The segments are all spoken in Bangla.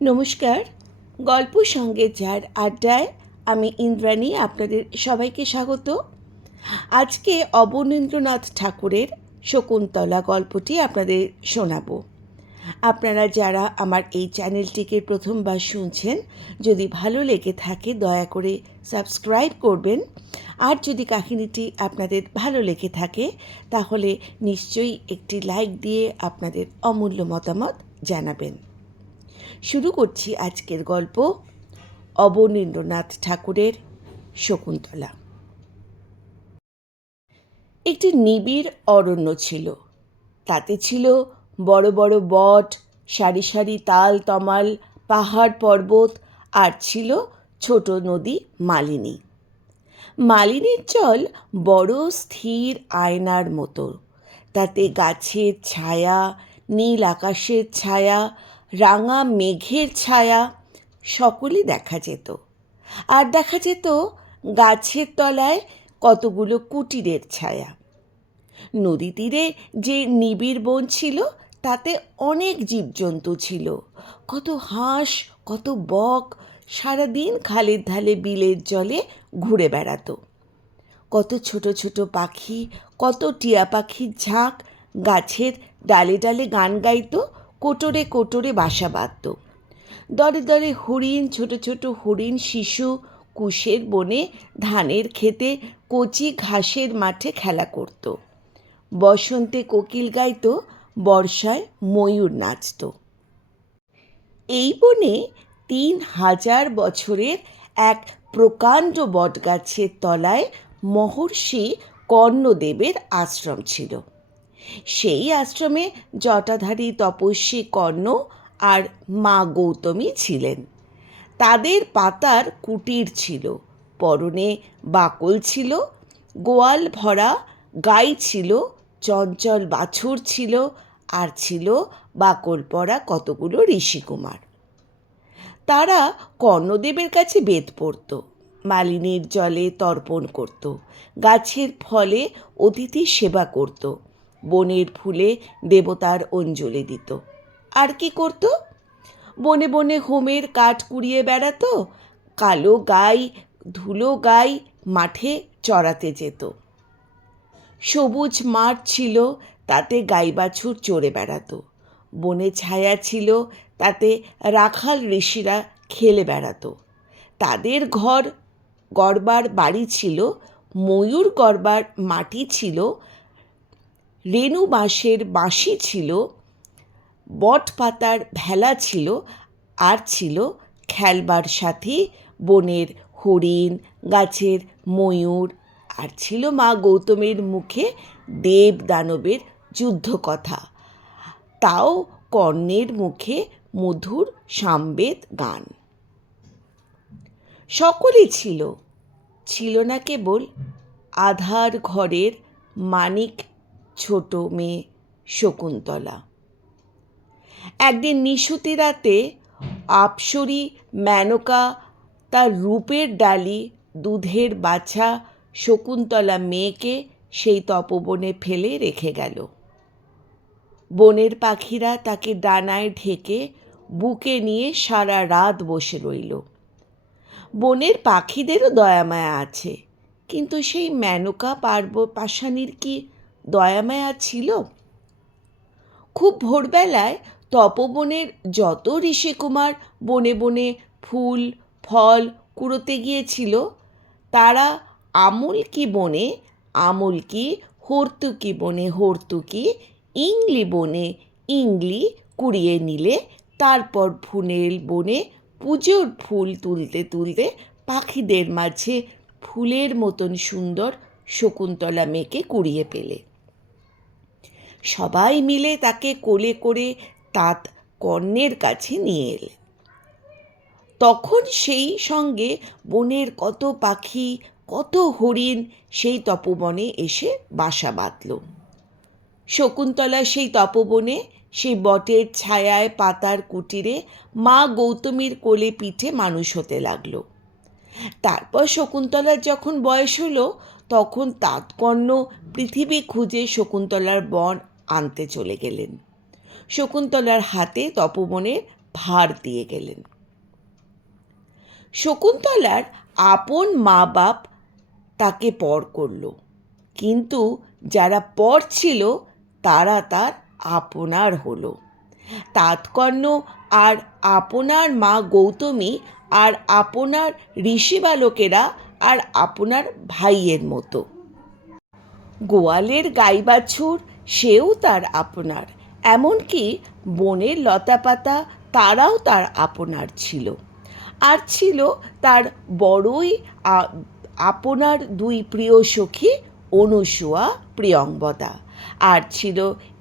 নমস্কার। গল্প সঙ্গে যার আড্ডায় আমি ইন্দ্রাণী আপনাদের সবাইকে স্বাগত। আজকে অবনীন্দ্রনাথ ঠাকুরের শকুন্তলা গল্পটি আপনাদের শোনাব। আপনারা যারা আমার এই চ্যানেলটিকে প্রথমবার শুনছেন, যদি ভালো লেগে থাকে দয়া করে সাবস্ক্রাইব করবেন। আর যদি কাহিনীটি আপনাদের ভালো লেগে থাকে তাহলে নিশ্চয়ই একটি লাইক দিয়ে আপনাদের অমূল্য মতামত জানাবেন। শুরু করছি আজকের গল্প, অবনীন্দ্রনাথ ঠাকুরের শকুন্তলা। একটি নিবিড় অরণ্য ছিল। তাতে ছিল বড় বড় বট, সারি সারি তাল তমাল, পাহাড় পর্বত, আর ছিল ছোট নদী মালিনী। মালিনীর জল বড় স্থির আয়নার মতো। তাতে গাছের ছায়া, নীল আকাশের ছায়া, রাঙা মেঘের ছায়া সকলই দেখা যেত। আর দেখা যেত গাছের তলায় কতগুলো কুটিরের ছায়া। নদী তীরে যে নিবিড় বন ছিল তাতে অনেক জীবজন্তু ছিল। কত হাঁস, কত বক সারাদিন খালের ধারে বিলের জলে ঘুরে বেড়াতো। কত ছোট ছোট পাখি, কত টিয়া পাখির ঝাঁক গাছের ডালে ডালে গান গাইত, কোটরে কোটরে বাসা বাঁধত। দরে দরে হরিণ, ছোট ছোট হরিণ শিশু কুশের বনে, ধানের খেতে, কচি ঘাসের মাঠে খেলা করত। বসন্তে কোকিল গাইত, বর্ষায় ময়ূর নাচত। এই বনে ৩,০০০ বছরের এক প্রকাণ্ড বটগাছের তলায় মহর্ষি কর্ণদেবের আশ্রম ছিল। সেই আশ্রমে জটাধারী তপস্বী কর্ণ আর মা গৌতমী ছিলেন। তাদের পাতার কুটির ছিল, পরনে বাকল ছিল, গোয়াল ভরা গাই ছিল, চঞ্চল বাছুর ছিল, আর ছিল বাকল পরা কতগুলো ঋষিকুমার। তারা কর্ণদেবের কাছে বেদ পড়ত, মালিনীর জলে তর্পণ করত, গাছের ফলে অতিথি সেবা করত, বনের ফুলে দেবতার অঞ্জলি দিত। আর কি করত? বনে বনে হোমের কাঠ কুড়িয়ে বেড়াতো, কালো গাই, ধুলো গাই মাঠে চড়াতে যেত। সবুজ মাঠ ছিল, তাতে গাই বাছুর চড়ে বেড়াতো। বনে ছায়া ছিল, তাতে রাখাল ঋষিরা খেলে বেড়াতো। তাদের ঘর গড়বার বাড়ি ছিল, ময়ূর গড়বার মাটি ছিল, রেণু বাঁশের বাঁশি ছিল, বট পাতার ভেলা ছিল, আর ছিল খেলবার সাথী বনের হরিণ, গাছের ময়ূর, আর ছিল মা গৌতমীর মুখে দেব দানবের যুদ্ধ কথা, তাও কর্ণের মুখে মধুর সামবেদ গান। সকলেই ছিল, ছিল না কেবল আধার ঘরের মানিক ছোট মেয়ে শকুন্তলা। একদিন নিশুতি রাতে আপসরী মেনকা তার রূপের ডালি, দুধের বাছা শকুন্তলা মেয়েকে সেই তপবনে ফেলে রেখে গেল। বনের পাখিরা তাকে ডানায় ঢেকে বুকে নিয়ে সারা রাত বসে রইল। বনের পাখিদেরও দয়ামায়া আছে, কিন্তু সেই মেনকা পাষাণীর কি দয়ামায়া ছিল? খুব ভোরবেলায় তপবনের যত ঋষিকুমার বনে বনে ফুল ফল কুড়োতে গিয়েছিল, তারা আমুলকি বনে আমুলকি, হর্তুকি বনে হর্তুকি, ইংলি বনে ইংলি কুড়িয়ে নিলে তারপর ফুনেল বনে পুজোর ফুল তুলতে তুলতে পাখিদের মাঝে ফুলের মতন সুন্দর শকুন্তলা মেয়েকে কুড়িয়ে পেলে। সবাই মিলে তাকে কোলে করে তাঁত কর্ণের কাছে নিয়ে এলেন। তখন সেই সঙ্গে বনের কত পাখি, কত হরিণ সেই তপবনে এসে বাসা বাঁধল। শকুন্তলা সেই তপবনে, সেই বটের ছায়ায় পাতার কুটিরে মা গৌতমীর কোলে পিঠে মানুষ হতে লাগল। তারপর শকুন্তলার যখন বয়স হলো, তখন তাঁতকর্ণ পৃথিবী খুঁজে শকুন্তলার বন আনতে চলে গেলেন। শকুন্তলার হাতে তপবনের ভার দিয়ে গেলেন। শকুন্তলার আপন মা বাপ তাকে পর করল, কিন্তু যারা পর ছিল তারা তার আপনার হলো। তাৎকর্ণ আর আপনার মা গৌতমী আর আপনার ঋষি বালকেরা আর আপনার ভাইয়ের মতো। গোয়ালের গাই বাছুর সেও তার আপনার, এমনকি বনের লতাপাতা তারাও তার আপনার ছিল। আর ছিল তার বড়ই আপনার দুই প্রিয় সখী অনুসূয়া প্রিয়ংবদা। আর ছিল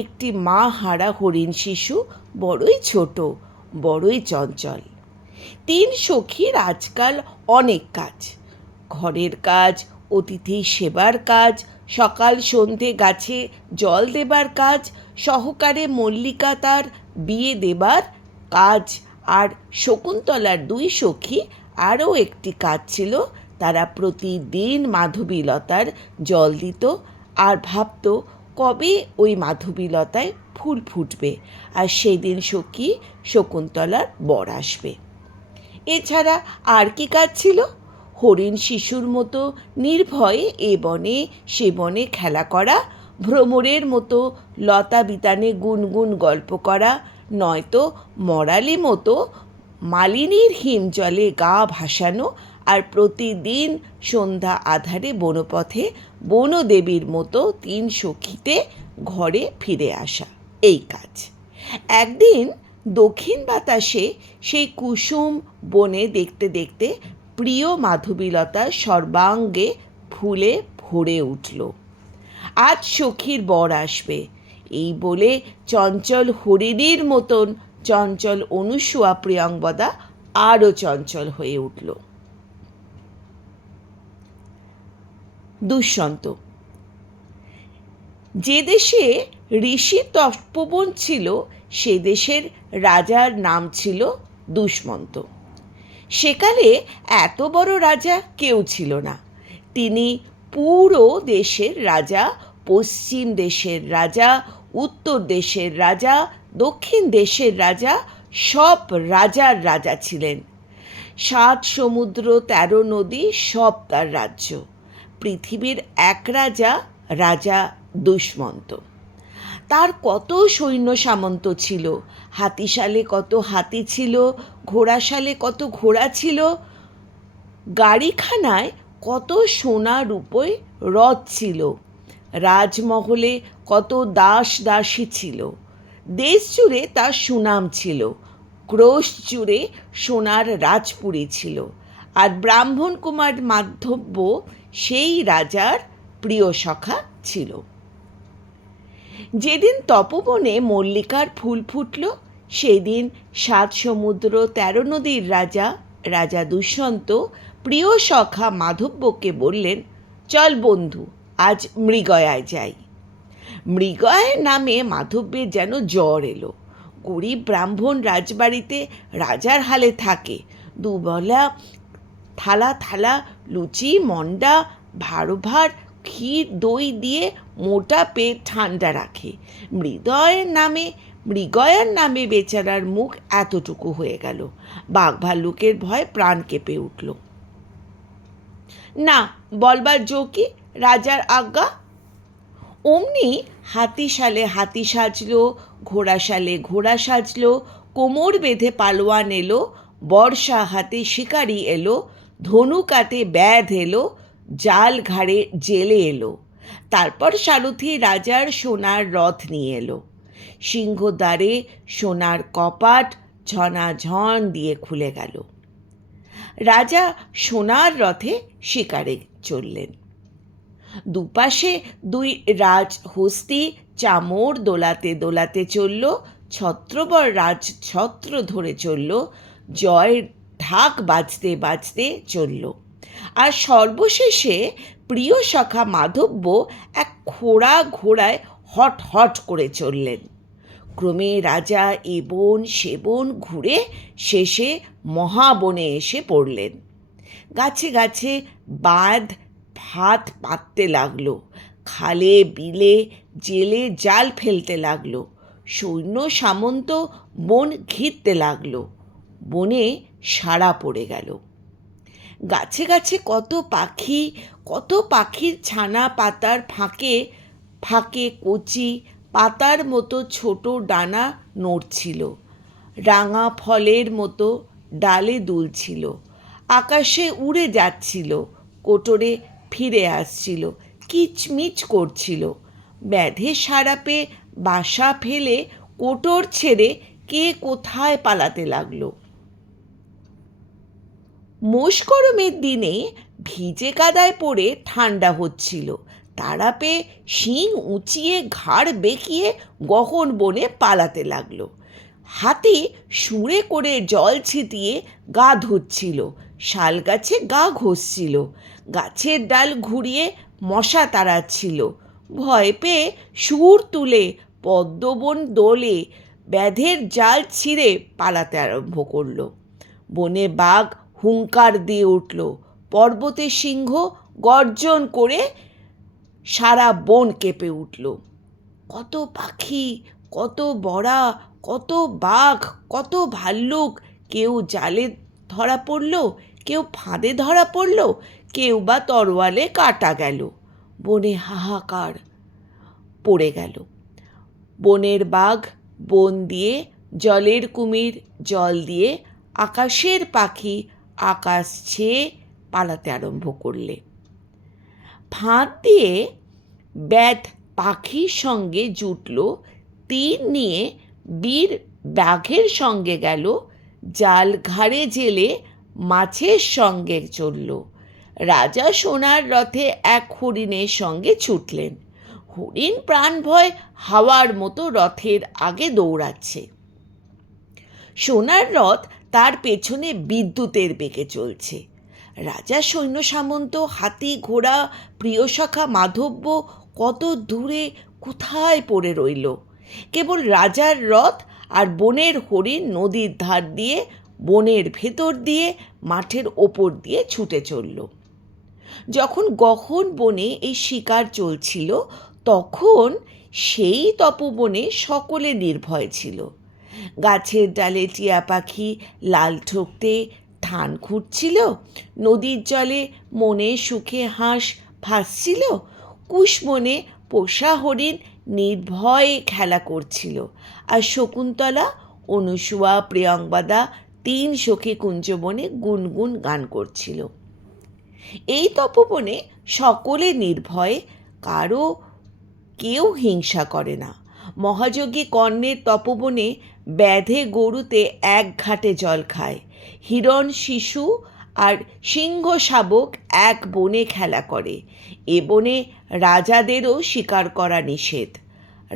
একটি মা হারা হরিণ শিশু, বড়ই ছোট, বড়ই চঞ্চল। তিন সখীর আজকাল অনেক কাজ, ঘরের কাজ, অতিথি সেবার কাজ, সকাল সন্ধে গাছে জল দেবার কাজ, সহকারে মল্লিকা তার বিয়ে দেবার কাজ। আর শকুন্তলার দুই সখী আরও একটি কাজ ছিল, তারা প্রতিদিন মাধবীলতার জল দিত আর ভাবত কবে ওই মাধবীলতায় ফুল ফুটবে আর সেই দিন সখী শকুন্তলার বর আসবে। এছাড়া আর কি কাজ ছিল? হরিণ শিশুর মতো নির্ভয়ে এ বনে সে বনে খেলা করা, ভ্রমরের মতো লতা বিতানে গুনগুন গল্প করা, নয়তো মরালি মতো মালিনীর হিমজলে গা ভাসানো, আর প্রতিদিন সন্ধ্যা আধারে বনপথে বনদেবীর মতো তিন সখীতে ঘরে ফিরে আসা, এই কাজ। একদিন দক্ষিণ বাতাসে সেই কুসুম বনে দেখতে দেখতে প্রিয় মাধবীলতা সর্বাঙ্গে ফুলে ভরে উঠল। আজ সখীর বর আসবে, এই বলে চঞ্চল হরিণীর মতন চঞ্চল অনুসূয়া প্রিয়ংবদা আরও চঞ্চল হয়ে উঠল। দুষ্যন্ত। যে দেশে ঋষির তপোবন ছিল সে দেশের রাজার নাম ছিল দুষ্মন্ত। সেকালে এত বড় রাজা কেউ ছিল না। তিনি পুরো দেশের রাজা, পশ্চিম দেশের রাজা, উত্তর দেশের রাজা, দক্ষিণ দেশের রাজা, সব রাজার রাজা ছিলেন। 7 সমুদ্র 13 নদী সব তার রাজ্য। পৃথিবীর এক রাজা, রাজা দুষ্মন্ত। তার কত সৈন্য সামন্ত ছিল, হাতিশালে কত হাতি ছিল, ঘোড়াশালে কত ঘোড়া ছিল, গাড়িখানায় কত সোনা রূপোয় রথ ছিল, রাজমহলে কত দাস দাসী ছিল। দেশ জুড়ে তার সুনাম ছিল, ক্রোশ জুড়ে সোনার রাজপুরী ছিল। আর ব্রাহ্মণ কুমার মাধব্য সেই রাজার প্রিয় সখা ছিল। যেদিন তপবনে মল্লিকার ফুল ফুটল, সেদিন 7 সমুদ্র 13 নদীর রাজা, রাজা দুষ্যন্ত প্রিয় সখা মাধব্যকে বললেন, চল বন্ধু, আজ মৃগয়ায় যাই। মৃগয়ার নামে মাধব্যের যেন জ্বর এলো। গরিব ব্রাহ্মণ রাজবাড়িতে রাজার হালে থাকে, দুবেলা থালা থালা লুচি মন্ডা ভার ক্ষীর দই দিয়ে মোটা পেট ঠান্ডা রাখে। মৃগয়ার নামে বেচারার মুখ এতটুকু হয়ে গেল। বাঘ ভাল্লুকের ভয় প্রাণ কেঁপে উঠল। না বলবার জো কি, রাজার আজ্ঞা। অমনি হাতিশালে হাতি সাজলো, ঘোড়াশালে ঘোড়া সাজলো, কোমর বেঁধে পালোয়ান এলো, বর্ষা হাতে শিকারি এলো, ধনুকাতে ব্যাধ এলো, জাল ঘাড়ে জেলে এলো। তারপর সারথি রাজার সোনার রথ নিয়ে এলো। সিংহদ্বারে সোনার কপাট ঝনাঝন দিয়ে খুলে গেল। রাজা সোনার রথে শিকারে চললেন। দুপাশে 2 রাজহস্তি চামর দোলাতে দোলাতে চলল, ছত্রবর রাজ ছত্র ধরে চলল, জয় ঢাক বাজতে বাজতে চলল। আর সর্বশেষে প্রিয় সখা মাধব্য এক খোড়া ঘোড়ায় হট হট করে চললেন। ক্রমে রাজা এ বন সে বন ঘুরে শেষে মহাবনে এসে পড়লেন। গাছে গাছে বাঁধ ভাত পাততে লাগলো, খালে বিলে জেলে জাল ফেলতে লাগলো। সৈন্য সামন্ত বন ঘিরতে লাগলো। বনে সাড়া পড়ে গেল। গাছে গাছে কত পাখির ছানা পাতার ফাঁকে ফাঁকে কচি পাতার মতো ছোট ডানা নড়ছিল, রাঙা ফলের মতো ডালে দুলছিল, আকাশে উড়ে যাচ্ছিল, কোটরে ফিরে আসছিল, কিচমিচ করছিল। ব্যাধে সাড়া পেয়ে বাসা ফেলে কোটর ছেড়ে কে কোথায় পালাতে লাগলো। মোষ গরমের দিনে ভিজে কাদায় পড়ে ঠান্ডা হচ্ছিল। তাড়া পেয়ে শিং উঁচিয়ে ঘাড় বেঁকিয়ে গহন বনে পালাতে লাগলো। হাতি সুরে করে জল ছিটিয়ে গা ধুচ্ছিল, শাল গাছে গা ঘষছিল, গাছের ডাল ঘুরিয়ে মশা তাড়াচ্ছিল। ভয় পেয়ে সুর তুলে পদ্মবন দোলে ব্যাধের জাল ছিঁড়ে পালাতে আরম্ভ করলো। বনে বাঘ হুঙ্কার দিয়ে উঠল, পর্বতে সিংহ গর্জন করে সারা বন কেঁপে উঠল। কত পাখি, কত বড়া, কত বাঘ, কত ভাল্লুক, কেউ জালে ধরা পড়ল, কেউ ফাঁদে ধরা পড়ল, কেউ বা তরোয়ালে কাটা গেল। বনে হাহাকার পড়ে গেল। বনের বাঘ বন দিয়ে, জলের কুমির জল দিয়ে, আকাশের পাখি আকাশ ছেয়ে পালাতে আরম্ভ করলে। ফাঁদ দিয়ে ব্যাধ পাখির সঙ্গে জুটল, তীর নিয়ে বীর বাঘের সঙ্গে গেল, জাল ঘাড়ে জেলে মাছের সঙ্গে চলল। রাজা সোনার রথে এক হরিণের সঙ্গে ছুটলেন। হরিণ প্রাণ ভয় হাওয়ার মতো রথের আগে দৌড়াচ্ছে। সোনার রথ তার পেছনে বিদ্যুতের বেগে চলছে। রাজা সৈন্য সামন্ত হাতি ঘোড়া প্রিয় সখা মাধব্য কত দূরে কোথায় পড়ে রইল। কেবল রাজার রথ আর বনের হরিণ নদীর ধার দিয়ে, বনের ভেতর দিয়ে, মাঠের ওপর দিয়ে ছুটে চলল। যখন গহন বনে এই শিকার চলছিল, তখন সেই তপবনে সকলে নির্ভয় ছিল। গাছের ডালে টিয়া পাখি লাল ঠোকতে ধান খুঁটছিল, নদীর জলে মনে সুখে হাঁস ভাসছিল, কুশবনে পোষা হরিণ নির্ভয়ে খেলা করছিল, আর শকুন্তলা, অনুসুয়া, প্রিয়ংবদা 3 সখী কুঞ্জবনে গুনগুন গান করছিল। এই তপবনে সকলে নির্ভয়ে, কেউ হিংসা করে না। মহাযোগী কর্ণের তপবনে ব্যাধে গরুতে এক ঘাটে জল খায়, হিরণ শিশু আর সিংহ শাবক এক বনে খেলা করে। এ বনে রাজাদেরও শিকার করা নিষেধ।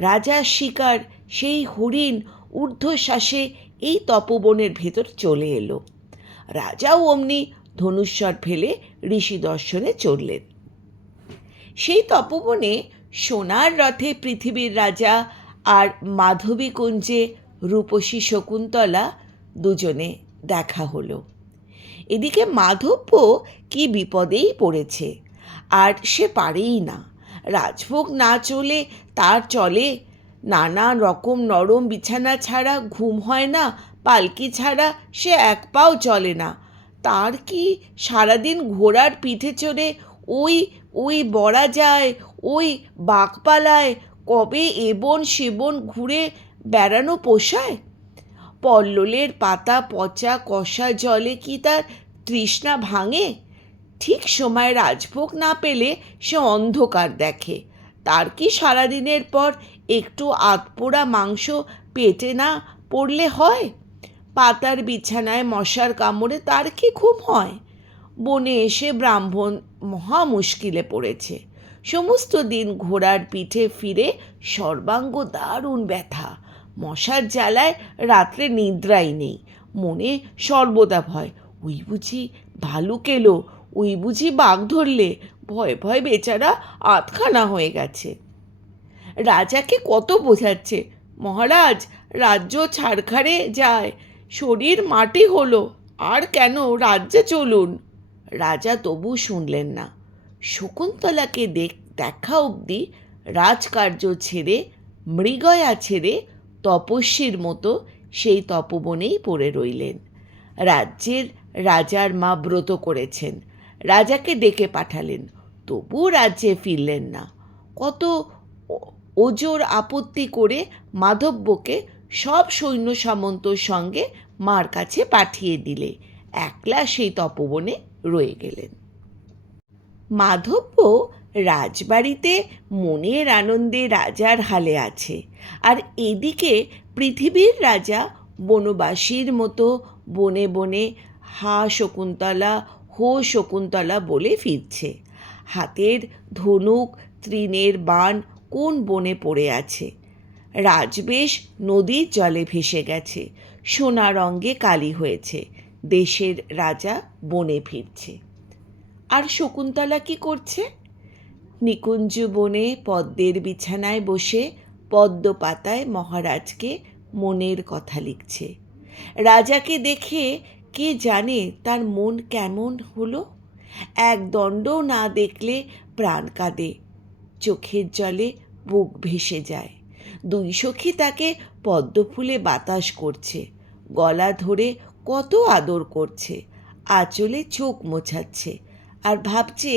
রাজার শিকার সেই হরিণ ঊর্ধ্বশ্বাসে এই তপবনের ভেতর চলে এলো। রাজাও অমনি ধনুস্বর ফেলে ঋষি দর্শনে চললেন। সেই তপবনে সোনার রথে পৃথিবীর রাজা আর মাধবী কুঞ্জে রূপসী শকুন্তলা দুজনে দেখা হলো। এদিকে মাধব্য কি বিপদেই পড়েছে, আর সে পারেই না। রাজভোগ না চলে তার চলে, নানা রকম নরম বিছানা ছাড়া ঘুম হয় না, পালকি ছাড়া সে এক পাও চলে না। তার কি সারাদিন ঘোড়ার পিঠে চড়ে ওই বড়া যায়, ওই বাঘপালায়, কবে এ বন সে বন ঘুরে বেড়ানো পোষায়? পল্ললের পাতা পচা কষা জলে কি তার তৃষ্ণা ভাঙে? ঠিক সময় রাজভোগ না পেলে সে অন্ধকার দেখে। তার কি সারাদিনের পর একটু আধপোড়া মাংস পেটে না পড়লে হয়? পাতার বিছানায় মশার কামড়ে তার কি ঘুম হয়? বনে এসে ব্রাহ্মণ মহা মুশকিলে পড়েছে। সমস্ত দিন ঘোড়ার পিঠে ফিরে সর্বাঙ্গ দারুণ ব্যথা, মশার জ্বালায় রাত্রে নিদ্রাই নেই, মনে সর্বদা ভয়, ওই বুঝি ভালুক এলো, ওই বুঝি বাঘ ধরলে, ভয় ভয় বেচারা আধখানা হয়ে গেছে। রাজাকে কত বোঝাচ্ছে, মহারাজ রাজ্য ছাড়খাড়ে যায়, শরীর মাটি হলো, আর কেন রাজ্যে চলুন। রাজা তবু শুনলেন না। শকুন্তলাকে দেখা অবধি রাজকার্য ছেড়ে, মৃগয়া ছেড়ে তপস্বীর মতো সেই তপবনেই পড়ে রইলেন। রাজ্যের রাজার মা ব্রত করেছেন, রাজাকে ডেকে পাঠালেন, তবু রাজ্যে ফিরলেন না। কত ওজোর আপত্তি করে মাধব্যকে সব সৈন্য সামন্তর সঙ্গে মার কাছে পাঠিয়ে দিলে একলা সেই তপবনে রয়ে গেলেন। মাধব্য রাজবাড়িতে মনের আনন্দে রাজার হালে আছে, আর এদিকে পৃথিবীর রাজা বনবাসীর মতো বনে বনে হা শকুন্তলা হো শকুন্তলা বলে ফিরছে। হাতের ধনুক তৃণের বাণ কোন বনে পড়ে আছে। রাজবেশ নদীর জলে ভেসে গেছে, সোনা রঙে কালি হয়েছে। দেশের রাজা বনে ফিরছে। আর শকুন্তলা কি করছে? নিকুঞ্জ বনে পদ্মের বিছানায় বসে পদ্ম পাতায় মহারাজকে মনের কথা লিখছে। রাজাকে দেখে কে জানে তার মন কেমন হলো। এক দণ্ডও না দেখলে প্রাণ কাঁদে, চোখের জলে বুক ভেসে যায়। দুই সখী তাকে পদ্মফুলে বাতাস করছে, গলা ধরে কত আদর করছে, আঁচলে চোখ মোছাচ্ছে, আর ভাবছে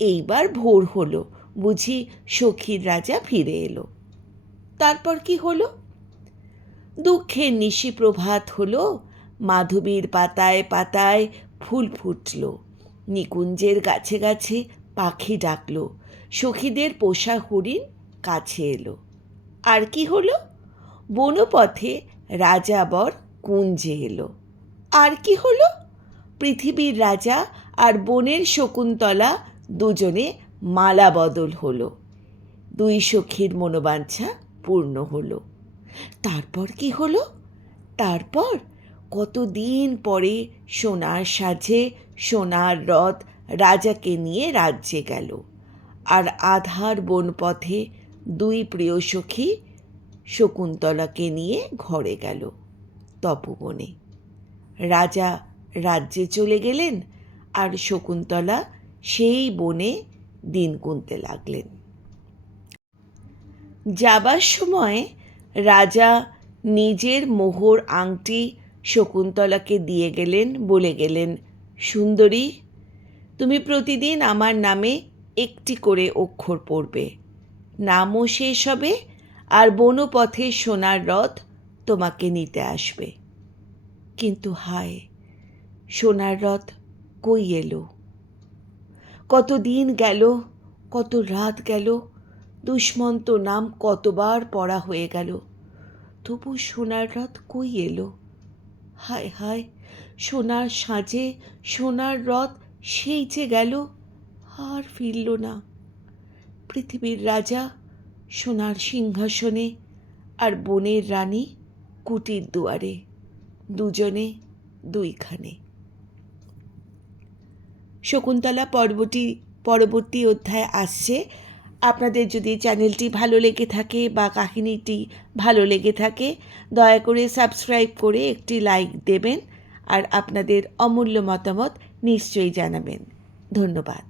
এইবার ভোর হলো, বুঝি সখীর রাজা ফিরে এলো। তারপর কি হলো? দুঃখের নিশি প্রভাত হলো, মাধবীর পাতায় পাতায় ফুল ফুটল, নিকুঞ্জের গাছে গাছে পাখি ডাকলো, সখীদের পোষা হরিণ কাছে এলো। আর কি হলো? বনপথে রাজাবর কুঞ্জে এলো। আর কি হলো? পৃথিবীর রাজা আর বনের শকুন্তলা দুজনে মালা বদল হলো। দুই সখীর মনোবাঞ্ছা পূর্ণ হলো। তারপর কি হলো? তারপর কতদিন পরে সোনার সাজে সোনার রথ রাজাকে নিয়ে রাজ্যে গেল, আর আধার বনপথে দুই প্রিয় সখী শকুন্তলাকে নিয়ে ঘরে গেল তপবনে। রাজা রাজ্যে চলে গেলেন, আর শকুন্তলা সেই বনে দিন গুনতে লাগলেন। যাবার সময় রাজা নিজের মোহর আংটি শকুন্তলাকে দিয়ে গেলেন, বলে গেলেন, সুন্দরী, তুমি প্রতিদিন আমার নামে একটি করে অক্ষর পড়বে, নামও শেষ হবে, আর বনপথে সোনার রথ তোমাকে নিতে আসবে। কিন্তু হায়, সোনার রথ কই এলো? কত দিন গেল, কত রাত গেল, দুষ্মন্ত নাম কতবার পড়া হয়ে গেল, তবু সোনার রথ কই এলো? হায় হায়, সোনার সাজে সোনার রথ সেই যে গেল, আর ফিরল না। পৃথিবীর রাজা সোনার সিংহাসনে, আর বনের রানী কুটির দুয়ারে, দুজনে দুইখানে। শকুন্তলা পরবর্তী অধ্যায় আসছে। আপনাদের যদি চ্যানেলটি ভালো লেগে থাকে বা কাহিনীটি ভালো লেগে থাকে, দয়া করে সাবস্ক্রাইব করে একটি লাইক দেবেন, আর আপনাদের অমূল্য মতামত নিশ্চয়ই জানাবেন। ধন্যবাদ।